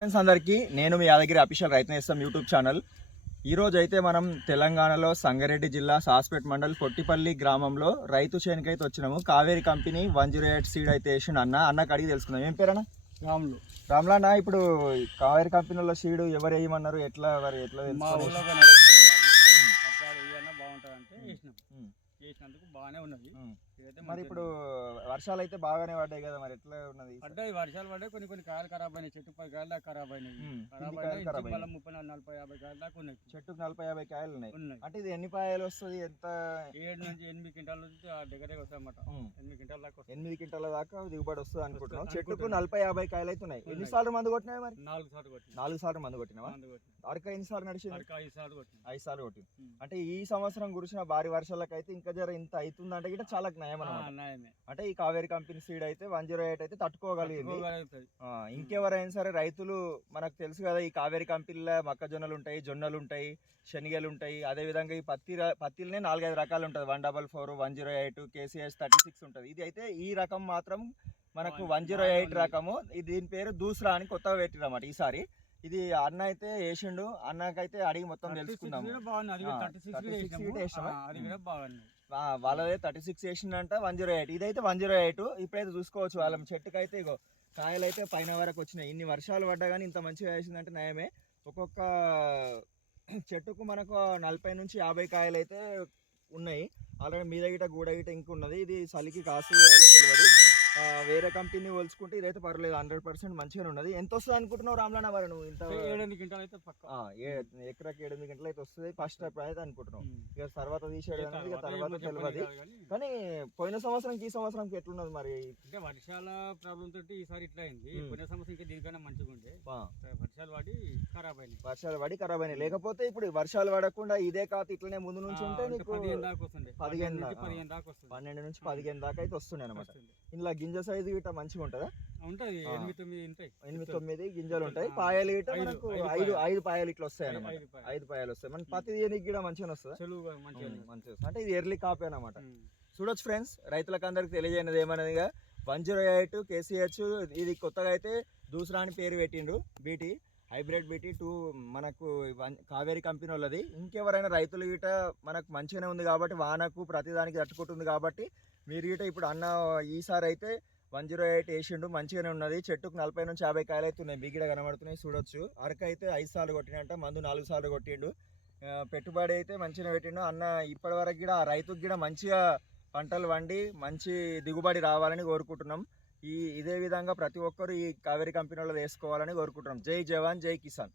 Friends అందరికీ నేను మీ Yadagiri official రైతు నేస్తం యూట్యూబ్ ఛానల్. ఈరోజు అయితే మనం తెలంగాణలో సంగారెడ్డి జిల్లా సాస్పేట్ మండల్ పొట్టిపల్లి గ్రామంలో రైతు చేనుకైతే వచ్చినాము. కావేరి కంపెనీ 108 సీడ్ అయితే వేసిండు అన్నకు అడిగి తెలుసుకుందాం. ఏం పేరన్నా? రాములు. రామ్లానా, ఇప్పుడు కావేరి కంపెనీలో సీడ్ ఎవరు వేయమన్నారు? ఎట్లా మా తెలుసుకోవాలి? ఊళ్ళో ఒక నరేష్ బాగుంటుంది అంటే వేసినందుకు బాగానే ఉన్నది. ఇదైతే మరి ఇప్పుడు వర్షాలు అయితే బాగానే పడ్డాయి కదా, మరి ఎట్లా ఉన్నది? పడ్డాయి, వర్షాలు పడ్డాయి, కొన్ని కాయలు ఖరాబ్ అయినాయి. చెట్టు 10 కాయలు దాకా ఖరాబ్ అయినాయి. కింది కాయలు ఖరాబ్ అయినాయి. 30, 40, 50 కాయలు దాకా ఉన్నాయి. చెట్టుకు 40-50 కాయలు ఉన్నాయి. అంటే ఇది ఎన్ని పాయలు వస్తుంది? ఎంత? 7 నుంచి 8 క్వింటాల నుంచి దగ్గరే వస్తాయి అన్నమాట. 8 క్వింటాల దాకా వస్తాయి. 8 క్వింటాల దాకా దిగుబడి వస్తుంది అనుకుంటున్నాం. చెట్టుకు 40-50 కాయలు అయితే ఉన్నాయి. ఎన్నిసార్లు మందు కొట్టినాయి? మరి 4 సార్లు కొట్టిన. 4 సార్లు మందు కొట్టినావా? అరక ఎన్నిసార్లు నడిచింది? 5 సార్లు కొట్టిన. 5 సార్లు కొట్టింది. అంటే ఈ సంవత్సరం కురిసిన భారీ వర్షాలకైతే ఇంకా జర ఇంత అవుతుంది అంటే కూడా చాలా నయం అన్నమాట. అంటే ఈ కావేరి కంపెనీ సీడ్ అయితే 108 అయితే తట్టుకోగలిగింది. ఇంకెవరైనా సరే రైతులు, మనకు తెలుసు కదా, ఈ కావేరి కంపెనీలో మొక్కజొన్నలు ఉంటాయి, జొన్నలు ఉంటాయి, శనగలు ఉంటాయి. అదేవిధంగా ఈ పత్తిలోనే 4-5 రకాలు ఉంటుంది. 144, 108, KCS 36 ఉంటుంది. ఇది అయితే ఈ రకం మాత్రం మనకు 108 రకము. దీని పేరు దూసరా అని కొత్తగా పెట్టిరన్నమాట ఈసారి. ఇది అన్న అయితే వేసిండు. అన్నకైతే అడిగి మొత్తం తెలుసుకుందాం. వాళ్ళదే 36 వేసిండంట, 108. ఇదైతే 108. ఇప్పుడైతే చూసుకోవచ్చు వాళ్ళ చెట్టుకు అయితే ఇగో కాయలు అయితే పైన వరకు వచ్చినాయి. ఇన్ని వర్షాలు పడ్డా కానీ ఇంత మంచిగా వేసిందంటే నయమే. ఒక్కొక్క చెట్టుకు మనకు 40 నుంచి 50 కాయలు అయితే ఉన్నాయి. ఆల్రెడీ మీద గిట గూడ గిట ఇంక ఉన్నది. ఇది చలికి కాసు తెలియదు. వేరే కంపెనీ పోల్చుకుంటే ఇదైతే పర్లేదు, 100% మంచిగానే ఉన్నది. ఎంత వస్తుంది అనుకుంటున్నావు రామ్లానా? మరి నువ్వు ఇంత 7 క్వింటాలు అయితే ఎకరాకి 8 గంటలు అయితే వస్తుంది ఫస్ట్ టైప్ అయితే అనుకుంటున్నావు. ఇక తర్వాత తీసేయడం అనేది ఇక తర్వాత తెలియదు. కానీ పోయిన సంవత్సరం ఈ సంవత్సరంకి ఎట్లున్నది మరి? అంటే వర్షాల ప్రాబ్లం తోటి ఈసారి ఇట్లా అయింది. పోయిన సంవత్సరం ఇంకా దీనికన్నా మంచిగా ఉండే. వర్షాలు పడి ఖరాబ్ అయినాయి. లేకపోతే ఇప్పుడు వర్షాలు పడకుండా ఇదే కాదు ఇట్లనే ముందు నుంచి ఉంటే నీకు 15 దాకా వస్తుండే. 12 నుంచి 15 దాకా అయితే వస్తుండే అనమాట. ఇందులో గింజ సైజు గిట్ట మంచిగా ఉంటుందా? ఉంటది. 8-9 గింజలు ఉంటాయి. పాయలు గిట్ట మనకు 5 పాయలు ఇట్లా వస్తాయి అనమాట. 5 పాయలు వస్తాయి. మన పత్తి దీనికి కూడా మంచిగా వస్తుంది. మంచిగా అంటే ఇది ఎర్లీ కాపీ అనమాట. చూడొచ్చు ఫ్రెండ్స్, రైతులకు అందరికి తెలియజేయనది ఏమన్నదిగా 108 KCH. ఇది కొత్తగా అయితే దూసరా అని పేరు పెట్టిండు. బీటీ హైబ్రిడ్ బీటీ 2 మనకు కావేరి కంపెనీ వాళ్ళది. ఇంకెవరైనా రైతులు గిట మనకు మంచిగానే ఉంది కాబట్టి, వానకు ప్రతిదానికి తట్టుకుంటుంది కాబట్టి మీరు గిట ఇప్పుడు అన్న ఈసారి అయితే 108 వేసిండు, మంచిగానే ఉన్నది. చెట్టుకు 40 నుంచి 50 కాయలు అయితే ఉన్నాయి. బిగిడ కనబడుతున్నాయి చూడొచ్చు. అరక అయితే 5 సార్లు కొట్టినంట, మందు 4 సార్లు కొట్టిండు. పెట్టుబడి అయితే మంచిగా పెట్టిండు అన్న. ఇప్పటి వరకు కూడా ఆ రైతుకు కూడా మంచిగా పంటలు వండి మంచి దిగుబడి రావాలని కోరుకుంటున్నాం. ఇదే విధంగా ప్రతి ఒక్కరు ఈ కావేరి కంపెనీ వాళ్ళు వేసుకోవాలని కోరుకుంటున్నాం. జై జవాన్, జై కిసాన్.